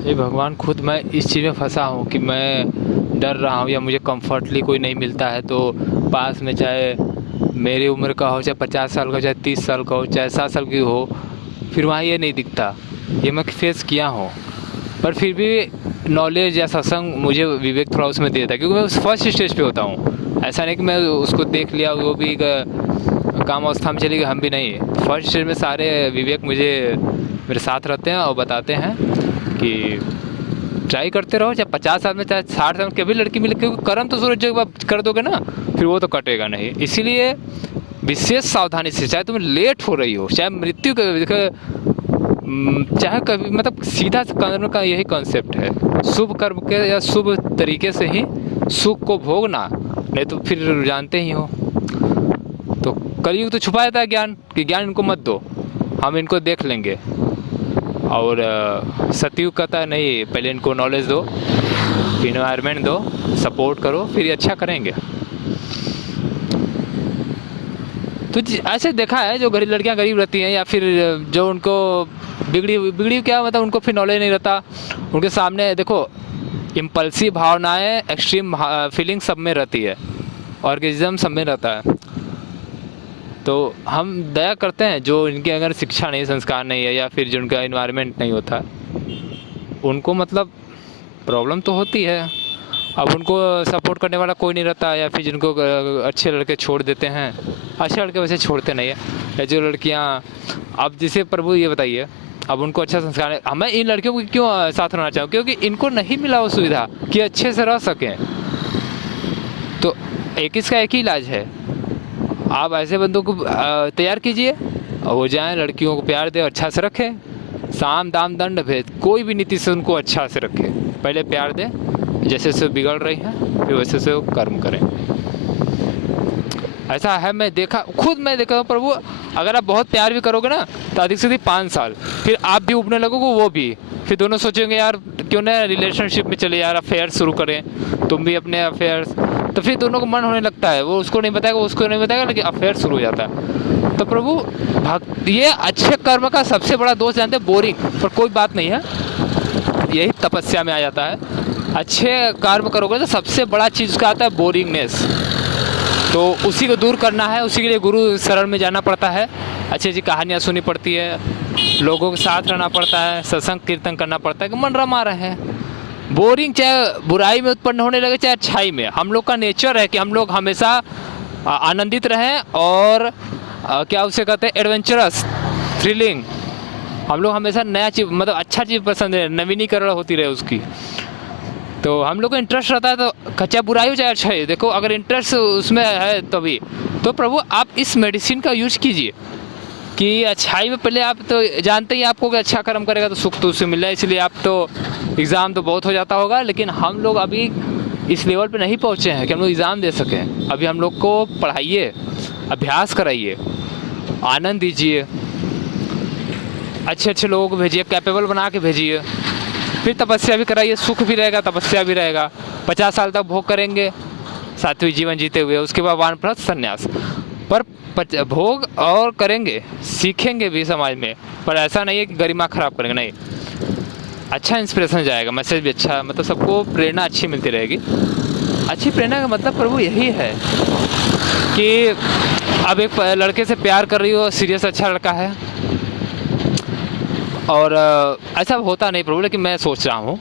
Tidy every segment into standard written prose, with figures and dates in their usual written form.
ये भगवान, खुद मैं इस चीज़ में फंसा हूँ कि मैं डर रहा हूँ या मुझे कंफर्टली कोई नहीं मिलता है, तो पास में चाहे मेरी उम्र का हो, चाहे 50 साल का हो, चाहे 30 साल का हो, चाहे 7 साल की हो, फिर वहाँ ये नहीं दिखता। ये मैं फेस किया हूँ, पर फिर भी नॉलेज या सत्संग मुझे विवेक थोड़ा उसमें देता है, क्योंकि मैं उस फर्स्ट स्टेज पे होता हूँ। ऐसा नहीं कि मैं उसको देख लिया, वो भी काम अवस्था में चली गई, हम भी नहीं। फर्स्ट स्टेज में सारे विवेक मुझे मेरे साथ रहते हैं और बताते हैं कि ट्राई करते रहो, चाहे 50 साल में चाहे 60 साल में कभी लड़की मिले, क्योंकि कर्म तो सूरज जब आप कर दोगे ना, फिर वो तो कटेगा नहीं। इसीलिए विशेष सावधानी से, चाहे तुम लेट हो रही हो, चाहे मृत्यु चाहे कभी, मतलब सीधा कर्म का यही कॉन्सेप्ट है, शुभ कर्म के या शुभ तरीके से ही सुख को भोगना, नहीं तो फिर जानते ही हो। तो कलयुग तो छुपाया था ज्ञान, कि ज्ञान इनको मत दो, हम इनको देख लेंगे। और सतयुग कहता नहीं, पहले इनको नॉलेज दो, इन्वायरमेंट दो, सपोर्ट करो, फिर ये अच्छा करेंगे। तो ऐसे देखा है, जो गरीब लड़कियां गरीब रहती हैं, या फिर जो उनको बिगड़ी क्या, मतलब उनको फिर नॉलेज नहीं रहता, उनके सामने देखो इम्पल्सिव भावनाएं, एक्सट्रीम फीलिंग सब में रहती है, ऑर्गेनिज्म सब में रहता है। तो हम दया करते हैं जो इनकी अगर शिक्षा नहीं, संस्कार नहीं है, या फिर जिनका इन्वायरमेंट नहीं होता, उनको मतलब प्रॉब्लम तो होती है। अब उनको सपोर्ट करने वाला कोई नहीं रहता, या फिर जिनको अच्छे लड़के छोड़ देते हैं। अच्छे लड़के वैसे छोड़ते नहीं है, या जो लड़कियां, अब जैसे प्रभु ये बताइए, अब उनको अच्छा संस्कार है, मैं इन लड़कियों को क्यों साथ रहना चाहूँ, क्योंकि इनको नहीं मिला वो सुविधा कि अच्छे से रह सकें। तो इसका एक ही इलाज है, आप ऐसे बंदों को तैयार कीजिए, और वो जाएं, लड़कियों को प्यार दे, अच्छा से रखें, साम दाम दंड भेद कोई भी नीति से उनको अच्छा से रखें। पहले प्यार दें, जैसे से बिगड़ रही हैं, फिर वैसे से वो कर्म करें। ऐसा है, मैं देखा हूँ प्रभु, अगर आप बहुत प्यार भी करोगे ना, तो अधिक से अधिक 5 साल, फिर आप भी उबने लगोगे, वो भी, फिर दोनों सोचेंगे यार क्यों ना रिलेशनशिप में चले, यार अफेयर शुरू करें, तुम भी अपने अफेयर्स, तो फिर दोनों को मन होने लगता है, वो उसको नहीं बताएगा, उसको नहीं बताएगा, लेकिन अफेयर शुरू हो जाता है। तो प्रभु भक्त, ये अच्छे कर्म का सबसे बड़ा दोष जानते हैं, बोरिंग, पर कोई बात नहीं है, यही तपस्या में आ जाता है। अच्छे कर्म करोगे तो सबसे बड़ा चीज़ उसका आता है बोरिंगनेस, तो उसी को दूर करना है, उसी के लिए गुरु शरण में जाना पड़ता है, अच्छी अच्छी कहानियाँ सुननी पड़ती है, लोगों के साथ रहना पड़ता है, सत्संग कीर्तन करना पड़ता है, कि मन रमा रहे हैं। बोरिंग चाहे बुराई में उत्पन्न होने लगे, चाहे अच्छाई में, हम लोग का नेचर है कि हम लोग हमेशा आनंदित रहें, और क्या उसे कहते हैं, एडवेंचरस, थ्रिलिंग। हम लोग हमेशा नया चीज़, मतलब अच्छा चीज़ पसंद है, नवीनीकरण होती रहे उसकी। तो हम लोग को इंटरेस्ट रहता है, तो चाहे बुराई हो चाहे अच्छा ही, देखो अगर इंटरेस्ट उसमें है तभी, तो प्रभु आप इस मेडिसिन का यूज कीजिए, कि अच्छाई में पहले आप तो जानते ही आपको कि अच्छा कर्म करेगा तो सुख तो उससे मिल रहा है, इसलिए आप तो एग्ज़ाम तो बहुत हो जाता होगा, लेकिन हम लोग अभी इस लेवल पे नहीं पहुँचे हैं कि हम लोग एग्ज़ाम दे सकें। अभी हम लोग को पढ़ाइए, अभ्यास कराइए, आनंद दीजिए, अच्छे अच्छे लोगों को भेजिए, कैपेबल बना के भेजिए, फिर तपस्या भी कराइए, सुख भी रहेगा, तपस्या भी रहेगा, 50 साल तक भोग करेंगे सात्विक जीवन जीते हुए, उसके बाद वानप्रस्थ संन्यास। पर भोग और करेंगे, सीखेंगे भी समाज में, पर ऐसा नहीं है कि गरिमा खराब करेंगे, नहीं, अच्छा इंस्पिरेशन जाएगा, मैसेज भी अच्छा, मतलब सबको प्रेरणा अच्छी मिलती रहेगी। अच्छी प्रेरणा का मतलब प्रभु यही है कि अब एक लड़के से प्यार कर रही हो, सीरियस अच्छा लड़का है, और ऐसा होता नहीं प्रभु, लेकिन मैं सोच रहा हूँ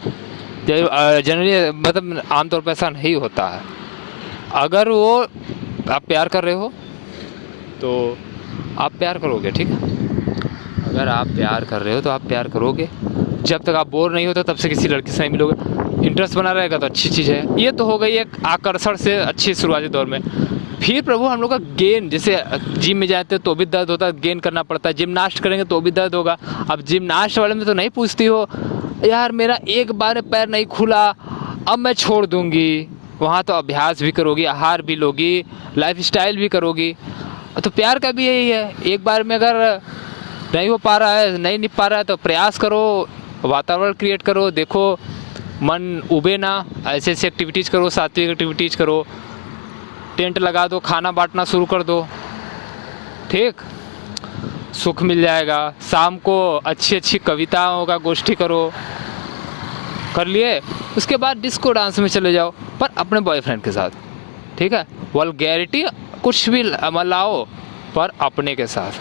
जनरली, मतलब आमतौर पर ऐसा नहीं होता है। अगर वो आप प्यार कर रहे हो तो आप प्यार करोगे, ठीक है, अगर आप प्यार कर रहे हो तो आप प्यार करोगे, जब तक आप बोर नहीं होते तब से किसी लड़की से नहीं मिलोगे, इंटरेस्ट बना रहेगा तो अच्छी चीज़ है। ये तो हो गई एक आकर्षण से अच्छी शुरुआती दौर में। फिर प्रभु हम लोग का गेन, जैसे जिम में जाते हैं तो भी दर्द होता है, गेन करना पड़ता है, जिमनास्ट करेंगे तो भी दर्द होगा। अब जिमनास्ट वाले में तो नहीं पूछती हो यार मेरा एक बार पैर नहीं खुला अब मैं छोड़ दूंगी, वहाँ तो अभ्यास भी करोगी, आहार भी लोगी, लाइफ स्टाइल भी करोगी। तो प्यार का भी यही है, एक बार में अगर नहीं हो पा रहा है, नहीं निप पा रहा है, तो प्रयास करो, वातावरण क्रिएट करो, देखो मन उबे ना, ऐसे ऐसे एक्टिविटीज़ करो, सात्विक एक्टिविटीज़ करो, टेंट लगा दो, खाना बांटना शुरू कर दो, ठीक, सुख मिल जाएगा। शाम को अच्छी अच्छी कविताओं का गोष्ठी करो, कर लिए, उसके बाद डिस्को डांस में चले जाओ, पर अपने बॉयफ्रेंड के साथ, ठीक है। वल्गैरिटी कुछ भी लाओ, पर अपने के साथ।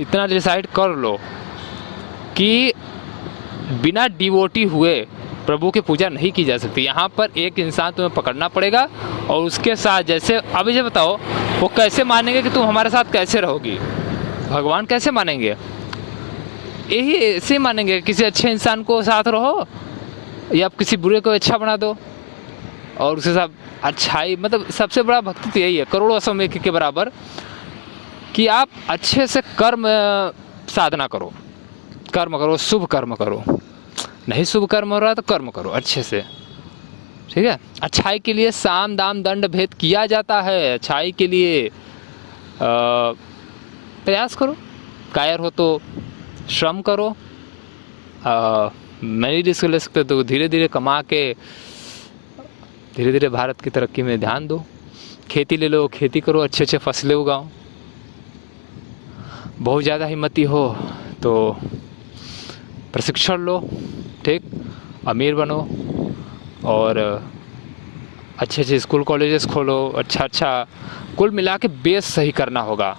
इतना डिसाइड कर लो कि बिना डिवोटी हुए प्रभु की पूजा नहीं की जा सकती। यहाँ पर एक इंसान तुम्हें पकड़ना पड़ेगा और उसके साथ, जैसे अभी ये बताओ, वो कैसे मानेंगे कि तुम हमारे साथ कैसे रहोगी? भगवान कैसे मानेंगे? यही ऐसे मानेंगे, किसी अच्छे इंसान को साथ रहो या किसी बुरे को अच्छा बना दो और उसके साथ अच्छाई, मतलब सबसे बड़ा भक्ति तो यही है, करोड़ों अश्वमेध के बराबर, कि आप अच्छे से कर्म साधना करो, कर्म करो, शुभ कर्म करो। नहीं शुभ कर्म हो रहा तो कर्म करो अच्छे से, ठीक है। अच्छाई के लिए साम दाम दंड भेद किया जाता है। अच्छाई के लिए प्रयास करो, कायर हो तो श्रम करो, नहीं रिस्क ले सकते तो धीरे धीरे कमा के धीरे धीरे भारत की तरक्की में ध्यान दो। खेती ले लो, खेती करो, अच्छे अच्छे फसलें उगाओ। बहुत ज़्यादा हिम्मती हो तो प्रशिक्षण लो, ठीक, अमीर बनो और अच्छे अच्छे स्कूल कॉलेजेस खोलो, अच्छा कुल मिला के बेस सही करना होगा।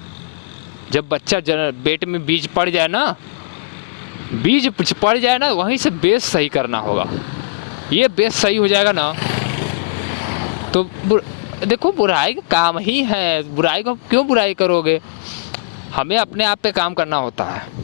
जब बच्चा पेट में बीज पड़ जाए ना, बीज पड़ जाए ना, वहीं से बेस सही करना होगा। ये बेस सही हो जाएगा ना तो देखो, बुराई का काम ही है, बुराई को क्यों बुराई करोगे? हमें अपने आप पे काम करना होता है।